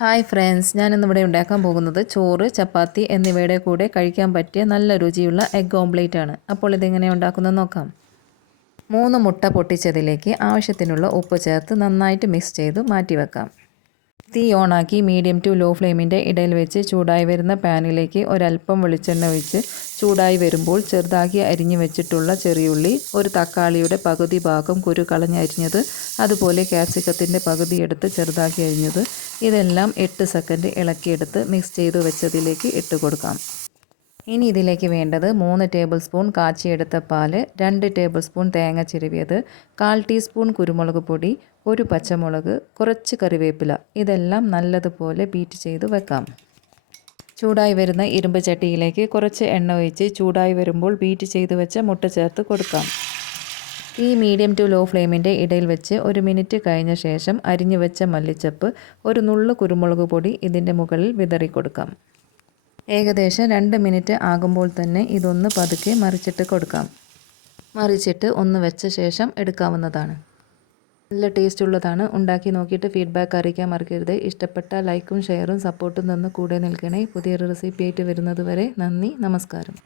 Hi friends, ഞാനിന്നിവിടെ ഉണ്ടാക്കാൻ പോകുന്നത് ചോറ്, ചപ്പാത്തി എന്നിവയുടെ കൂടെ കഴിക്കാൻ പറ്റിയ നല്ല രുചിയുള്ള എഗ് ഓംപ്ലേറ്റ് ആണ്. അപ്പോൾ ഇതെങ്ങനെ ഉണ്ടാക്കുന്നത് നോക്കാം. 3 മുട്ട പൊട്ടിച്ചതിലേക്ക് ആവശ്യത്തിനുള്ള ഉപ്പ് ചേർത്ത് നന്നായിട്ട് മിക്സ് ചെയ്ത് മാറ്റി വെക്കാം. തീ ഓണാക്കി മീഡിയം ടു ലോ ഫ്ലെയിമിൻ്റെ ഇടയിൽ വെച്ച് ചൂടായി വരുന്ന പാനിലേക്ക് ഒരല്പം വെളിച്ചെണ്ണ ഒഴിച്ച് ചൂടായി വരുമ്പോൾ ചെറുതാക്കി അരിഞ്ഞു വെച്ചിട്ടുള്ള ചെറിയുള്ളി, ഒരു തക്കാളിയുടെ പകുതി ഭാഗം കുരു കളഞ്ഞ് അരിഞ്ഞത്, അതുപോലെ ക്യാപ്സിക്കത്തിൻ്റെ പകുതി എടുത്ത് ചെറുതാക്കി അരിഞ്ഞത്, ഇതെല്ലാം 8 സെക്കൻഡ് ഇളക്കിയെടുത്ത് മിക്സ് ചെയ്ത് വെച്ചതിലേക്ക് ഇട്ട് കൊടുക്കാം. ഇനി ഇതിലേക്ക് വേണ്ടത് 3 ടേബിൾ സ്പൂൺ കാച്ചിയെടുത്ത പാല്, 2 ടേബിൾ സ്പൂൺ തേങ്ങ ചിരവിയത്, 1/4 ടീസ്പൂൺ കുരുമുളക് പൊടി, ഒരു പച്ചമുളക്, കുറച്ച് കറിവേപ്പില. ഇതെല്ലാം നല്ലതുപോലെ ബീറ്റ് ചെയ്ത് വെക്കാം. ചൂടായി വരുന്ന ഇരുമ്പ് ചട്ടിയിലേക്ക് കുറച്ച് എണ്ണ ഒഴിച്ച് ചൂടായി വരുമ്പോൾ ബീറ്റ് ചെയ്ത് വെച്ച മുട്ട ചേർത്ത് കൊടുക്കാം. ഈ മീഡിയം ടു ലോ ഫ്ലെയിമിൻ്റെ ഇടയിൽ വെച്ച് 1 മിനിറ്റ് കഴിഞ്ഞ ശേഷം അരിഞ്ഞു വെച്ച മല്ലിച്ചപ്പ്, ഒരു നുള്ളു കുരുമുളക് പൊടി ഇതിൻ്റെ മുകളിൽ വിതറി കൊടുക്കാം. ഏകദേശം 2 മിനിറ്റ് ആകുമ്പോൾ തന്നെ ഇതൊന്ന് പതുക്കെ മറിച്ചിട്ട് കൊടുക്കാം. മറിച്ചിട്ട് ഒന്ന് വെച്ച ശേഷം എടുക്കാവുന്നതാണ്. നല്ല ടേസ്റ്റ് ഉള്ളതാണ്. ഉണ്ടാക്കി നോക്കിയിട്ട് ഫീഡ്ബാക്ക് അറിയിക്കാൻ മറക്കരുത്. ഇഷ്ടപ്പെട്ട ലൈക്കും ഷെയറും സപ്പോർട്ടും തന്ന് കൂടെ നിൽക്കണേ. പുതിയൊരു റെസിപ്പി ആയിട്ട് വരുന്നത് വരെ നന്ദി, നമസ്കാരം.